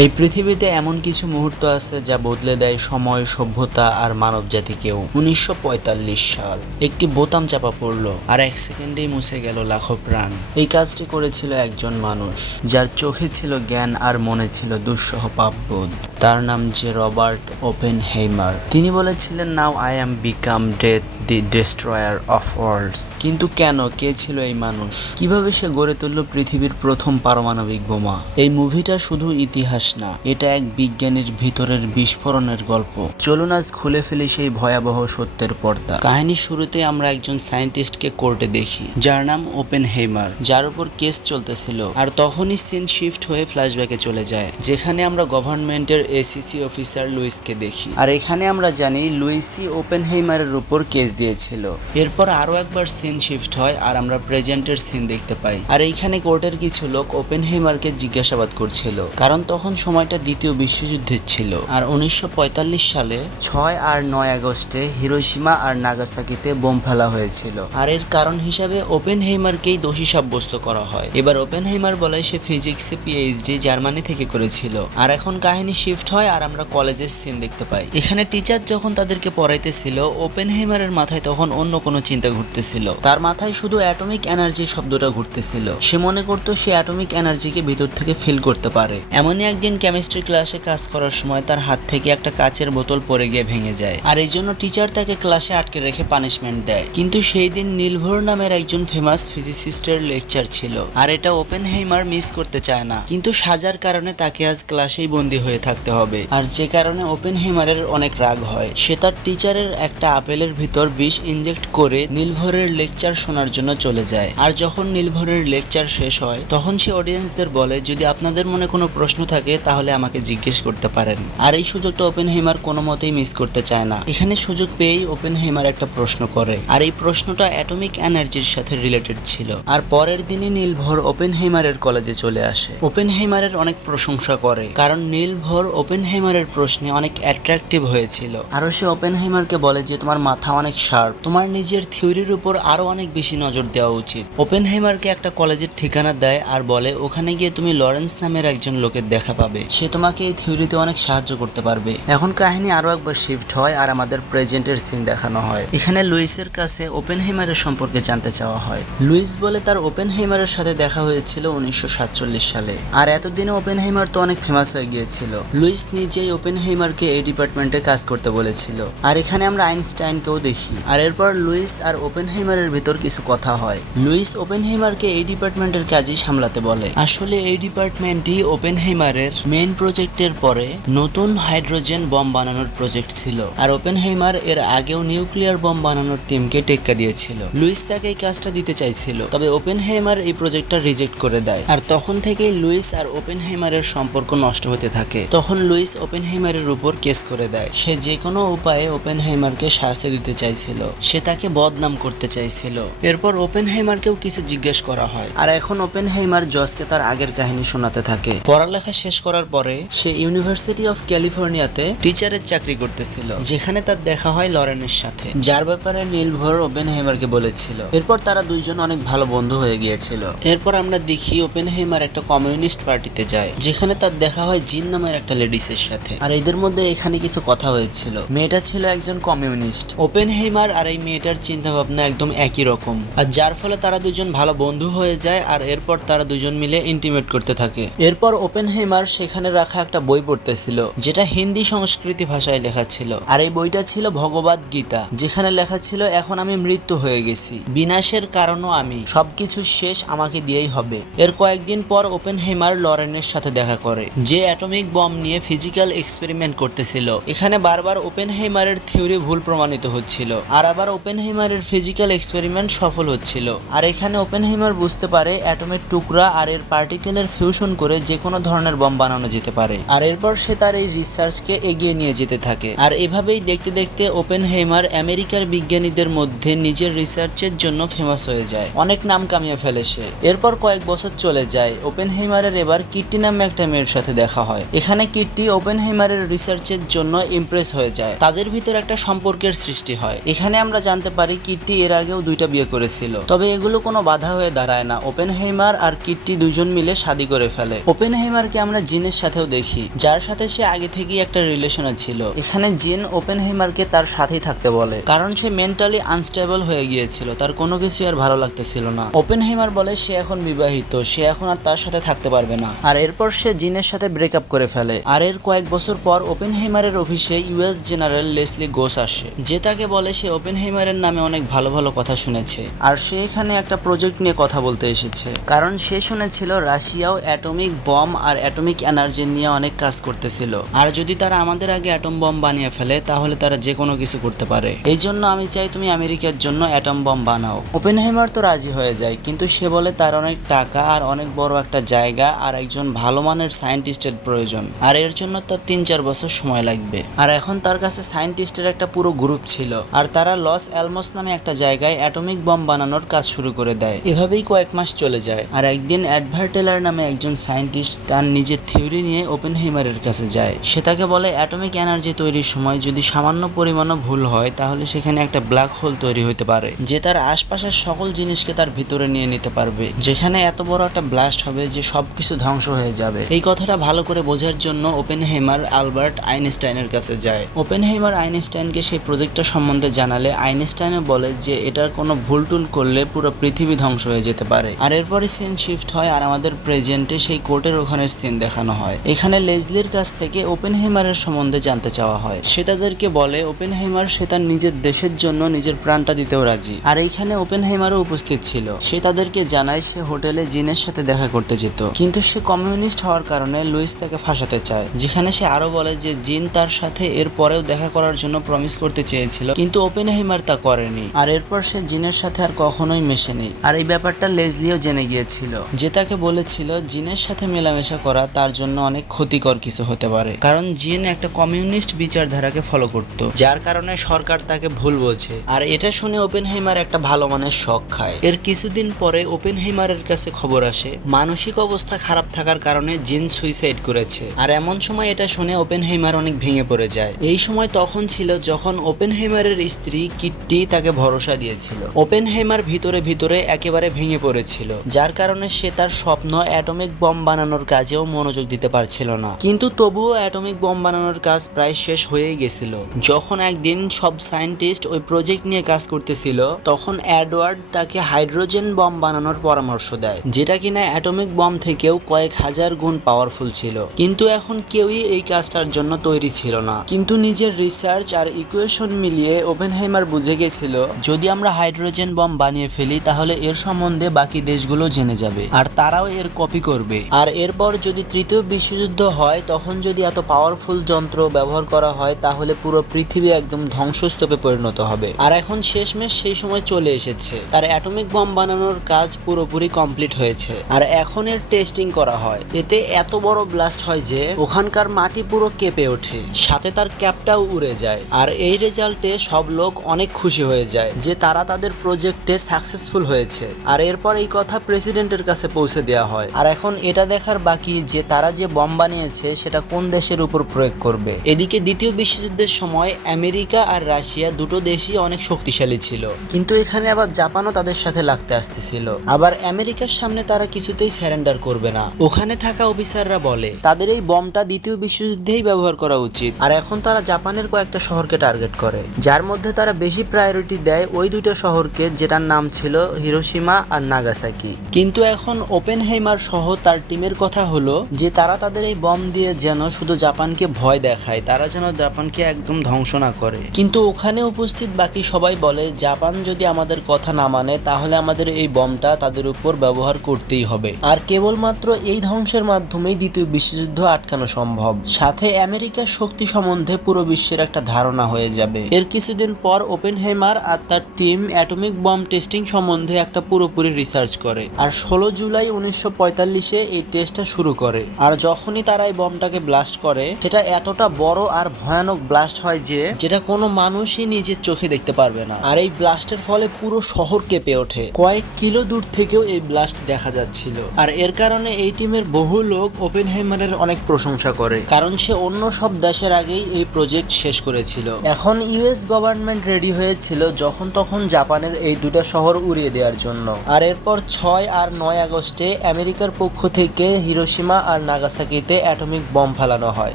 এই পৃথিবীতে এমন কিছু মুহূর্ত আছে যা বদলে দেয় সময়, সভ্যতা আর মানব জাতিকেও উনিশশো পঁয়তাল্লিশ সাল একটি বোতাম চাপা পড়ল আর এক সেকেন্ডেই মুছে গেল লাখো প্রাণ। এই কাজটি করেছিল একজন মানুষ, যার চোখে ছিল জ্ঞান আর মনে ছিল দুঃসহ পাপবোধ। তার নাম যে রবার্ট ওপেন হেইমার তিনি বলেছিলেন now I am become death the destroyer of worlds কিন্তু কেন? কে ছিল এই মানুষ? কীভাবে সে গড়ে তুলল পৃথিবীর প্রথম পারমাণবিক বোমা? এই মুভিটা শুধু ইতিহাস না, এটা এক বিজ্ঞানীর ভিতরের বিস্ফোরণের গল্প। চলুন আজ খুলে ফেলি সেই ভয়াবহ সত্যের পর্দা। কাহিনীর শুরুতে আমরা একজন সায়েন্টিস্টকে কোর্টে দেখি, যার নাম ওপেন হেইমার যার উপর কেস চলতেছিল। আর তখনই সিন শিফট হয়ে ফ্ল্যাশব্যাকে চলে যায়, যেখানে আমরা গভর্নমেন্টের এসিসি অফিসার লুইসকে দেখি। আর এখানে আমরা জানি লুইসি ওপেন হেইমারের উপর কেস দিয়েছিল। এরপর আরও একবার সিন শিফট হয় আর আমরা প্রেজেন্টের সিন দেখতে পাই। আর এইখানে কোর্টের কিছু লোক ওপেন হেইমারকে জিজ্ঞাসাবাদ করছিল কারণ তখন সময়টা দ্বিতীয় বিশ্বযুদ্ধের ছিল। আর উনিশশো পঁয়তাল্লিশ সালে ছয় আর নয় আগস্টে হিরোশিমা আর নাগাসাকিতে বোম ফেলা হয়েছিল। আর এর কারণ হিসাবে ওপেন হেইমারকেই দোষী সাব্যস্ত করা হয়। এবার ওপেন হেইমার বলে সে ফিজিক্সে পিএইচডি জার্মানি থেকে করেছিল। আর এখন কাহিনী শিফট হয় আর আমরা কলেজের সিন দেখতে পাই। এখানে টিচার যখন তাদেরকে পড়াইতেছিল ওপেন হেইমারের মাথায় তখন অন্য কোনো চিন্তা ঘুরতেছিল। তার মাথায় শুধু অ্যাটমিক এনার্জি শব্দটা ঘুরতেছিল। সে মনে করতো সে অ্যাটমিক এনার্জিকে ভিতর থেকে ফিল করতে পারে। এমনই একদিন কেমিস্ট্রি ক্লাসে কাজ করার সময় তার হাত থেকে একটা কাচের বোতল পড়ে গিয়ে ভেঙে যায়। আর এই জন্য টিচার তাকে ক্লাসে আটকে রেখে পানিশমেন্ট দেয়। কিন্তু সেই দিন নীলভর নামের একজন ফেমাস ফিজিসিস্টের লেকচার ছিল। আর এটা ওপেন হেইমার মিস করতে চায় না। কিন্তু সাজার কারণে তাকে আজ ক্লাসেই বন্দি হয়ে থাকতে হবে। আর যে কারণে ওপেন হেইমারের অনেক রাগ হয়। সে তার টিচারের একটা আপেলের ভিতর বিষ ইনজেক্ট করে নীলভরের লেকচার শোনার জন্য চলে যায়। আর যখন নীলভরের লেকচার শেষ হয়, তখন সে অডিয়েন্সদের বলে, যদি আপনাদের মনে কোনো প্রশ্ন থাকে, তাহলে আমাকে জিজ্ঞেস করতে পারেন। আর এই সুযোগটা ওপেন হেমার কোনো মতেই মিস করতে চায় না। এখানে সুযোগ পেয়েই ওপেন হেমার একটা প্রশ্ন করে। আর এই প্রশ্নটা অ্যাটমিক এনার্জির সাথে রিলেটেড ছিল। আর পরের দিনই নীলভর ওপেন হেমারের কলেজে চলে আসে। ওপেন হেমারের অনেক প্রশংসা করে। কারণ নীলভর ওপেন হেমারের প্রশ্নে অনেক অ্যাট্রাকটিভ হয়েছিল। আরও সে ওপেন হেমারকে বলে যে, তোমার মাথা অনেক শার্প তোমার নিজের থিওরির উপর আরও অনেক বেশি নজর দেওয়া উচিত। ওপেন হেমারকে একটা কলেজের ঠিকানা দেয় আর বলে, ওখানে গিয়ে তুমি লরেন্স নামের একজন লোকের দেখা পাবে। সে তোমাকে এই থিওরিতে অনেক সাহায্য করতে পারবে। এখন কাহিনী আরও একবার শিফট হয় আর আমাদের প্রেজেন্টের সিন দেখানো হয়। এখানে লুইসের কাছে ওপেন হেমারের সম্পর্কে জানতে চাওয়া হয়। লুইস বলে, তার ওপেন হেমারের সাথে দেখা হয়েছিল উনিশশো সাতচল্লিশ সালে। আর এতদিনে ওপেন হেমার তো অনেক ফেমাস হয়ে গিয়েছিল। লুইস নিজেই ওপেন হেমারকে এই ডিপার্টমেন্টে কাজ করতে বলেছিল। আর এখানে আমরা আইনস্টাইনকেও দেখি। আর এরপর লুইস আর ওপেন হেমারের ভিতর কিছু কথা হয়। লুইস ওপেন হেমারকে এই ডিপার্টমেন্টের কাজই সামলাতে বলে। আসলে এই ডিপার্টমেন্টই ওপেন হেমারের মেইন প্রজেক্টের পরে নতুন হাইড্রোজেন বম বানানোর প্রজেক্ট ছিল। আর ওপেন হেমার এর আগেও নিউক্লিয়ার বম বানানোর টিমকে টেক্কা দিয়েছিল। লুইস তাকে এই কাজটা দিতে চাইছিল, তবে ওপেন হেমার এই প্রজেক্টটা রিজেক্ট করে দেয়। আর তখন থেকেই লুইস আর ওপেন হেমারের সম্পর্ক নষ্ট হতে থাকে। তখন লুইস ওপেন হেমারের উপর কেস করে দেয়। সে যে কোনো উপায়ে ওপেন হেমারকে শাস্তি দিতে চাইছিল। সে তাকে বদনাম করতে চাইছিল। এরপর ওপেন হেমারকেও কিছু জিজ্ঞেস করা হয়। আর এখন ওপেন হেমার জসকে তার আগের কাহিনী শোনাতে থাকে। পড়ালেখা শেষ করার পরে সে ইউনিভার্সিটি অফ ক্যালিফোর্নিয়াতে টিচারের চাকরি করতেছিল, যেখানে তার দেখা হয় লরেনের সাথে, যার ব্যাপারে নীলভর ওপেন হেমারকে বলেছিল। এরপর তারা দুইজন অনেক ভালো বন্ধু হয়ে গিয়েছিল। এরপর আমরা দেখি ওপেন হেমার একটা কমিউনিস্ট পার্টিতে যায়, যেখানে তার দেখা হয় জিন নামের একটা লেডিসের সাথে। আর এদের মধ্যে এখানে কিছু কথা হয়েছিল। মেয়েটা ছিল একজন কমিউনিস্ট। ওপেন হেমার আর এই মেয়েটার চিন্তা ভাবনা একদম একই রকম। আর যার ফলে তারা দুজন ভালো বন্ধু হয়ে যায় আর এরপর তারা দুজন মিলে ইন্টিমেট করতে থাকে। এরপর ওপেন হেমার সেখানে রাখা একটা বই পড়তেছিল, যেটা হিন্দি সংস্কৃতি ভাষায় লেখা ছিল। আর এই বইটা ছিল ভগবত গীতা, যেখানে লেখা ছিল, এখন আমি মৃত্যু হয়ে গেছি। বিনাশের কারণও আমি। সবকিছু শেষ আমাকে দিয়েই হবে। এর কয়েকদিন পর ওপেন হেমার লরেনের সাথে দেখা করে, যে অ্যাটমিক বম নিয়ে ফিজিক্যাল এক্সপেরিমেন্ট করতেছিল। এখানে বারবার ওপেন হেমারের থিওরি ভুল প্রমাণিত হচ্ছিল। আর আবার ওপেন হেমারের ফিজিক্যাল এক্সপেরিমেন্ট সফল হচ্ছিল। আর এখানে ওপেন হেমার বুঝতে পারে অ্যাটমের টুকরা আর এর পার্টিকেলের ফিউশন করে যে কোনো ধরনের বম বানানো যেতে পারে। আর এরপর সে তার এই রিসার্চকে এগিয়ে নিয়ে যেতে থাকে। আর এভাবেই দেখতে দেখতে ওপেন হেমার আমেরিকার বিজ্ঞানীদের মধ্যে নিজের রিসার্চের জন্য ফেমাস হয়ে যায়। অনেক নাম কামিয়ে ফেলে সে। এরপর কয়েক বছর চলে যায়। ওপেন হেমারের এবার কিটি নামে একটা মেয়ের সাথে দেখা হয়। এখানে কিটটি ওপেনহেইমারের রিসার্চের জন্য ইমপ্রেস হয়ে যায়। তাদের ভিতর একটা সম্পর্কের সৃষ্টি হয়। এখানে আমরা জানতে পারি কিটটি এর আগেও দুইটা বিয়ে করেছিল। তবে এগুলো কোনো বাধা হয়ে দাঁড়ায় না। ওপেনহেইমার আর কিটটি দুজন মিলে শাদী করে ফেলে। ওপেনহেইমারকে আমরা জিনের সাথেও দেখি, যার সাথে সে আগে থেকেই একটা রিলেশনে ছিল। এখানে জিন ওপেনহেইমারকে তার সাথেই থাকতে বলে, কারণ সে মেন্টালি আনস্টেবল হয়ে গিয়েছিল। তার কোনো কিছু আর ভালো লাগতেছিল না। ওপেনহেইমার বলে, সে এখন বিবাহিত। সে এখন আর তার সাথে থাকতে পারবে না। আর এরপর সে জিনের সাথে ব্রেকআপ করে ফেলে। আর এর কয়েক বছর পর ওপেন ওপেনহেইমারের অফিসে ইউএস জেনারেল লেসলি গোস আসে, যে তাকে বলে সে ওপেন ওপেনহেইমারের নামে অনেক ভালো ভালো কথা শুনেছে। আর সে এখানে একটা প্রজেক্ট নিয়ে কথা বলতে এসেছে। কারণ সে শুনেছিল রাশিয়াও অ্যাটমিক বম আর অ্যাটমিক এনার্জি নিয়ে অনেক কাজ করতেছিল। আর যদি তারা আমাদের আগে অ্যাটম বম বানিয়ে ফেলে, তাহলে তারা যে কোনো কিছু করতে পারে। এই জন্য আমি চাই তুমি আমেরিকার জন্য অ্যাটম বম বানাও। ওপেন ওপেনহেইমার তো রাজি হয়ে যায়, কিন্তু সে বলে তার অনেক টাকা আর অনেক বড় একটা জায়গা আর একজন ভালো মানের সায়েন্টিস্টের প্রয়োজন। আর এর জন্য তার তিন চার বছর সময় লাগবে। আর এখন তার কাছে সায়েন্টিস্টের একটা পুরো গ্রুপ ছিল। আর তারা লস অ্যালমস নামে একটা জায়গায় অ্যাটমিক বম বানানোর কাজ শুরু করে দেয়। এভাবেই কয়েক মাস চলে যায়। আর একদিন অ্যাডভার্টেলার নামে একজন সায়েন্টিস্ট তার নিজের থিওরি নিয়ে ওপেনহেইমারের কাছে যায়। সে তাকে বলে, অ্যাটমিক এনার্জি তৈরির সময় যদি সামান্য পরিমাণও ভুল হয়, তাহলে সেখানে একটা ব্ল্যাক হোল তৈরি হতে পারে, যে তার আশপাশের সকল জিনিসকে তার ভিতরে নিয়ে নিতে পারবে। যেখানে এত বড় একটা ব্লাস্ট হবে যে সবকিছু ধ্বংস হয়ে যাবে। এই কথাটা ভালো করে বোঝার জন্য ওপেনহেইমার আলবার্ট আইনস্টাইনের কাছে যায়। ওপেনহেইমার আইনস্টাইনকে সেই প্রজেক্টটা সম্বন্ধে জানালে আইনস্টাইনে বলে যে এটার কোনো ভুল টুল করলে পুরো পৃথিবী ধ্বংস হয়ে যেতে পারে। আর এরপরে সিন শিফট হয় আর আমাদের প্রেজেন্টে সেই কোর্টের ওখানে সিন দেখানো হয়। এখানে লেজলির কাছ থেকে ওপেনহেইমারের সম্বন্ধে জানতে চাওয়া হয়। সে তাদেরকে বলে, ওপেনহেইমার সে তার নিজের দেশের জন্য নিজের প্রাণটা দিতেও রাজি। আর এইখানে ওপেনহেইমারও উপস্থিত ছিল। সে তাদেরকে জানায় সে হোটেলে জিনের সাথে দেখা করতে যেত। কিন্তু সে কমিউনিস্ট হওয়ার কারণে লুইস তাকে ফাঁসাতে চায়। যেখানে সে আরও বলে যে জিন তার সাথে এর পরেও দেখা করার জন্য প্রমিস করতে চেয়েছিল, কিন্তু ওপেনহেইমার তা করেনি। আর এরপর সে জিনের সাথে আর কখনোই মেশেনি। আর এই ব্যাপারটা লেজলিও জেনে গিয়েছিল, যে তাকে বলেছিল জিনের সাথে মেলামেশা করা তার জন্য অনেক ক্ষতিকর কিছু হতে পারে। কারণ জিন একটা কমিউনিস্ট বিচারধারাকে ফলো করত, যার কারণে সরকার তাকে ভুল বলছে। আর এটা শুনে ওপেনহেইমার একটা ভালো মানের শখ খায়। এর কিছুদিন পরে ওপেনহেইমারের কাছে খবর আসে, মানসিক অবস্থা খারাপ থাকার কারণে জিন সুইসাইড করেছে। আর এমন সময় এটা শুনে ওপেনহেইমার অনেক ভেঙে পড়ে যায়। এই সময় তখন ছিল যখন ওপেনহেইমারের স্ত্রী কিট্টি তাকে ভরসা দিয়েছিল। ওপেনহেইমার ভিতরে ভিতরে একেবারে ভেঙে পড়েছিল, যার কারণে সে তার স্বপ্ন অ্যাটমিক বম বানানোর কাজেও মনোযোগ দিতে পারছিল না। কিন্তু তবুও অ্যাটমিক বম বানানোর কাজ প্রায় শেষ হয়েই গেছিল। যখন একদিন সব সায়েন্টিস্ট ওই প্রজেক্ট নিয়ে কাজ করতেছিল, তখন অ্যাডওয়ার্ড তাকে হাইড্রোজেন বম বানানোর পরামর্শ দেয়, যেটা কিনা অ্যাটমিক বম থেকেও কয়েক হাজার গুণ পাওয়ারফুল ছিল। কিন্তু এখন কেউই এই কাজটার জন্য তৈরি ছিল না। কিন্তু নিজের রিসার্চ আর ইকুয়েশন মিলিয়ে ওপেনহাইমার বুঝে গেছিল, যদি আমরা হাইড্রোজেন বম বানিয়ে ফেলি, তাহলে এর সম্বন্ধে বাকি দেশগুলো জেনে যাবে, আর তারাও এর কপি করবে। আর এরপর যদি তৃতীয় বিশ্বযুদ্ধ হয়, তখন যদি এত পাওয়ারফুল যন্ত্র ব্যবহার করা হয়, তাহলে পুরো পৃথিবী একদম ধ্বংসস্তূপে পরিণত হবে। আর এখন শেষমেশ সেই সময় চলে এসেছে। তার অ্যাটমিক বম বানানোর কাজ পুরোপুরি কমপ্লিট হয়েছে। আর এখন এর টেস্টিং করা হয়। এতে এত বড় ব্লাস্ট হয় যে ওখানকার মাটি পুরো কেঁপে ওঠে। সাথে তার ক্যাপটাও উড়ে যায়। আর এই রেজাল্টে সব লোক অনেক খুশি হয়ে যায় যে তারা তাদের প্রজেক্টে সাকসেসফুল হয়েছে। আর এরপর এই কথা প্রেসিডেন্টের কাছে পৌঁছে দেওয়া হয়। আর এখন এটা দেখার বাকি যে তারা যে বম বানিয়েছে, সেটা কোন দেশের উপর প্রয়োগ করবে? এদিকে দ্বিতীয় বিশ্বযুদ্ধের সময় আমেরিকা আর রাশিয়া দুটো দেশই অনেক শক্তিশালী ছিল। কিন্তু এখানে আবার জাপানও তাদের সাথে লাগতে আসতেছিল। আবার আমেরিকার সামনে তারা কিছুতেই স্যারেন্ডার করবে না। ওখানে থাকা অফিসাররা বলে, তাদের এই বমটা দ্বিতীয় বিশ্বযুদ্ধেই ব্যবহার করা উচিত। আর এখন তারা জাপানের কয়েকটা শহরকে টার্গেট করে। যার মধ্যে তারা বেশি প্রায়োরিটি দেয় ওই দুইটা শহরকে, যেটার নাম ছিল হিরোশিমা আর নাগাসাকি। কিন্তু এখন ওপেনহেইমার সহ তার টিমের কথা হলো যে তারা তাদের এই বম দিয়ে যেন শুধু জাপানকে ভয় দেখায়, তারা যেন জাপানকে একদম ধ্বংস না করে। কিন্তু ওখানে উপস্থিত বাকি সবাই বলে, জাপান যদি আমাদের কথা না মানে তাহলে আমাদের এই বমটা তাদের উপর ব্যবহার করতেই হবে। আর কেবলমাত্র এই ধ্বংসের মাধ্যমেই দ্বিতীয় বিশ্বযুদ্ধ আটকানো সম্ভব। সাথে আমেরিকার শক্তি সম্বন্ধে পুরো বিশ্বের একটা ধারণা হয়ে যাবে। এর কিছুদিন পর ওপেন হেমার আর তার টিম অ্যাটমিক বম টেস্টিং সম্বন্ধে একটা পুরোপুরি রিসার্চ করে আর ষোলো জুলাই উনিশশো পঁয়তাল্লিশে এই টেস্টটা শুরু করে। আর যখনই তারা এই বমটাকে ব্লাস্ট করে, সেটা এতটা বড় আর ভয়ানক ব্লাস্ট হয় যে, যেটা কোনো মানুষই নিজের চোখে দেখতে পারবে না। আর এই ব্লাস্টের ফলে পুরো শহর কেঁপে ওঠে। কয়েক কিলো দূর থেকেও এই ব্লাস্ট দেখা যাচ্ছিল। আর এর কারণে এই টিমের বহু লোক ওপেনহেমারের অনেক প্রশংসা প্রশংসা করে। কারণ সে অন্য সব দেশের আগেই এই প্রজেক্ট শেষ করেছিল। এখন ইউএস গভর্নমেন্ট রেডি হয়েছিল যখন তখন জাপানের এই দুটা শহর উড়িয়ে দেওয়ার জন্য। আর এরপর ছয় আর নয় আগস্টে আমেরিকার পক্ষ থেকে হিরোসীমা আর নাগাসাকিতে অ্যাটমিক বম ফেলানো হয়,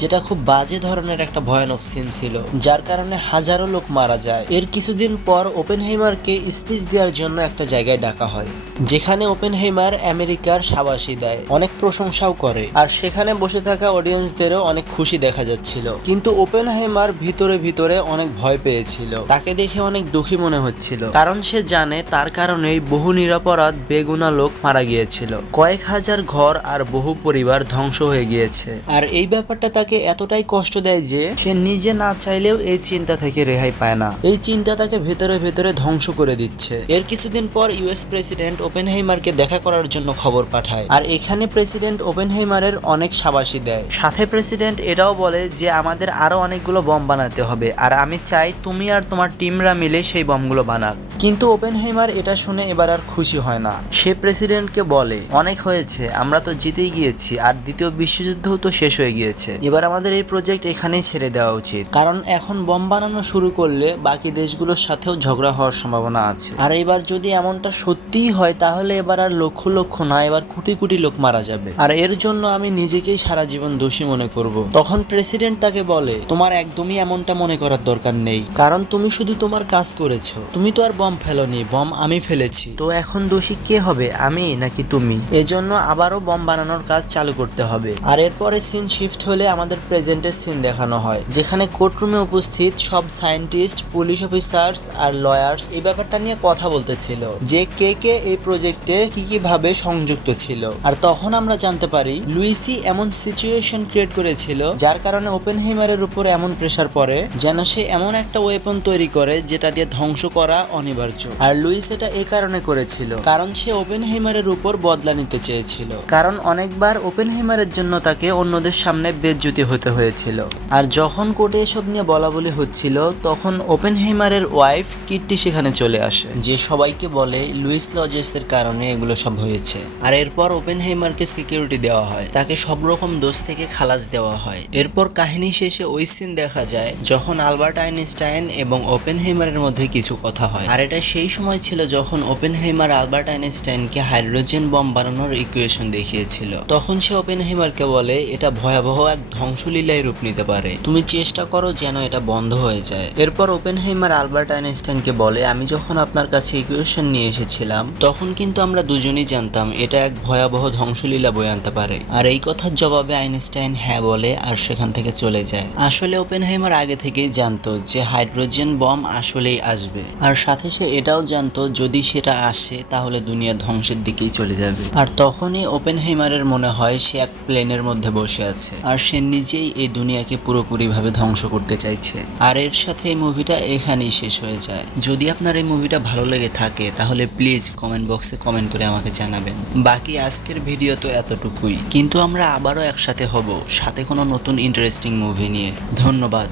যেটা খুব বাজে ধরনের একটা ভয়ানক সিন ছিল, যার কারণে হাজারো লোক মারা যায়। এর কিছুদিন পর ওপেনহেইমারকে স্পিচ দেওয়ার জন্য একটা জায়গায় ডাকা হয়, যেখানে ওপেনহেইমার আমেরিকার সাবাসী দেয়, অনেক প্রশংসাও করে। আর সেখানে বসে থাকা অডিয়েন্সদেরও অনেক খুশি দেখা যাচ্ছিল। কিন্তু ওপেনহেইমার ভিতরে ভিতরে অনেক ভয় পেয়েছিল। তাকে দেখে অনেক দুঃখী মনে হচ্ছিল। কারণ সে জানে তার কারণেই বহু নিরাপরাধ বেগুনা লোক মারা গিয়েছিল। কয়েক হাজার ঘর আর বহু পরিবার ধ্বংস হয়ে গিয়েছে। আর এই ব্যাপারটা তাকে এতটাই কষ্ট দেয় যে, সে নিজে না চাইলেও এই চিন্তা থেকে রেহাই পায় না। এই চিন্তা তাকে ভেতরে ভেতরে ধ্বংস করে দিচ্ছে। এর কিছুদিন পর ইউএস প্রেসিডেন্ট ওপেনহেইমারকে দেখা করার জন্য খবর পাঠায়। আর এখানে প্রেসিডেন্ট ওপেনহেইমারের অনেক সাবাসী দেয়। সাথে প্রেসিডেন্ট এটাও বলে যে, আমাদের আরও অনেকগুলো বম বানাতে হবে। আর আমি চাই তুমি আর তোমার টিমরা মিলে সেই বমগুলো বানাক। কিন্তু ওপেন হেমার এটা শুনে এবার আর খুশি হয় না। সে প্রেসিডেন্টকে বলে, অনেক হয়েছে, আমরা তো জিতেই গিয়েছি, আর দ্বিতীয় বিশ্বযুদ্ধও তো শেষ হয়ে গিয়েছে। এবার আমাদের এই প্রজেক্ট এখানেই ছেড়ে দেওয়া উচিত। কারণ এখন বম বানানো শুরু করলে বাকি দেশগুলোর সাথেও ঝগড়া হওয়ার সম্ভাবনা আছে। আর এবার যদি এমনটা সত্যিই হয়, তাহলে এবার আর লক্ষ লক্ষ না, এবার কোটি কোটি লোক মারা যাবে। আর এর জন্য আমি নিজেকেই সারা জীবন দোষী মনে করব। তখন প্রেসিডেন্ট তাকে বলে, তোমার একদমই এমনটা মনে করার দরকার নেই। কারণ তুমি শুধু তোমার কাজ করেছ। তুমি তো আর বম ফেলোনি বম আমি ফেলেছি। তো এখন দোষী কে হবে, আমি নাকি তুমি? এজন্য আবারও বম বানানোর কাজ চালু করতে হবে। আর এরপরে সিন শিফট হলে আমাদের প্রেজেন্টের সিন দেখানো হয়, যেখানে কোর্টরুমে উপস্থিত সব সায়েন্টিস্ট পুলিশ অফিসার্স আর লয়ার্স এই ব্যাপারটা নিয়ে কথা বলতেছিল, যে কে কে এই প্রজেক্টে কি কি ভাবে সংযুক্ত ছিল। আর তখন আমরা জানতে পারি, লুইসি এমন সিচুয়েশন ক্রিয়েট করেছিল, যার কারণে ওপেনহেইমারের উপর এমন প্রেসার পড়ে যেন সে এমন একটা ওয়েপন তৈরি করে যেটা দিয়ে ধ্বংস করা অনিবার্য। আর লুইস এটা এই কারণে করেছিল, কারণ সে ওপেনহেইমারের উপর বদলা নিতে চেয়েছিল। কারণ অনেকবার ওপেনহেইমারের জন্য তাকে অন্যদের সামনে বেজ্জুতি হতে হয়েছিল। আর যখন কোর্টে এসব নিয়ে বলা বলি হচ্ছিল, তখন ওপেনহেইমারের ওয়াইফ কিট্টি সেখানে চলে আসে, যে সবাইকে বলে লুইস লজেসের কারণে এগুলো সব হয়েছে। আর এরপর ওপেনহেইমারকে সিকিউরিটি দেওয়া হয়। তাকে সব রকম দোষ থেকে খালাস দেওয়া হয়। এরপর কাহিনী শেষে ওই সিন দেখা যায় যখন আলবার্ট আইনস্টাইন এবং ওপেনহেইমারের মধ্যে কিছু কথা হয়। আর এটা সেই সময় ছিল যখন ওপেনহেইমার আলবার্ট আইনস্টাইনকে হাইড্রোজেন বম বানানোর ইকুয়েশন দেখিয়েছিল। তখন সে ওপেনহেইমারকে বলে, এটা ভয়াবহ এক ধ্বংসলীলায় রূপ নিতে পারে। তুমি চেষ্টা করো যেন এটা বন্ধ হয়ে যায়। এরপর ওপেনহেইমার আলবার্ট আইনস্টাইনকে বলে, আমি যখন আপনার কাছে ইকুয়েশন নিয়ে এসেছিলাম, তখন কিন্তু আমরা দুজনেই জানতাম এটা এক ভয়াবহ ধ্বংসলীলা বয়ে আনতে পারে। আর এই কথার জবাবে আইনস্টাইন হ্যাঁ বলে আর সেখান থেকে চলে যায়। আসলে ওপেনহেইমার আগে থেকেই জানতো যে হাইড্রোজেন বম আসলেই আসবে। আর সাথে সে এটাও জানতো, যদি সেটা আসে, তাহলে দুনিয়া ধ্বংসের দিকেই চলে যাবে। আর তখনই ওপেনহেইমারের মনে হয় সে এক প্লেনের মধ্যে বসে আছে। আর সে নিজেই এই দুনিয়াকে পুরোপুরিভাবে ধ্বংস করতে চাইছে। আর এর সাথে এই মুভিটা এখানেই শেষ হয়ে যায়। যদি আপনার এই মুভিটা ভালো লেগে থাকে, তাহলে প্লিজ কমেন্ট বক্সে কমেন্ট করে আমাকে জানাবেন। বাকি আজকের ভিডিও তো এতটুকুই। কিন্তু আমরা আবারও একসাথে হব সাথে কোনো নতুন ইন্টারেস্টিং মুভি নিয়ে। ধন্যবাদ।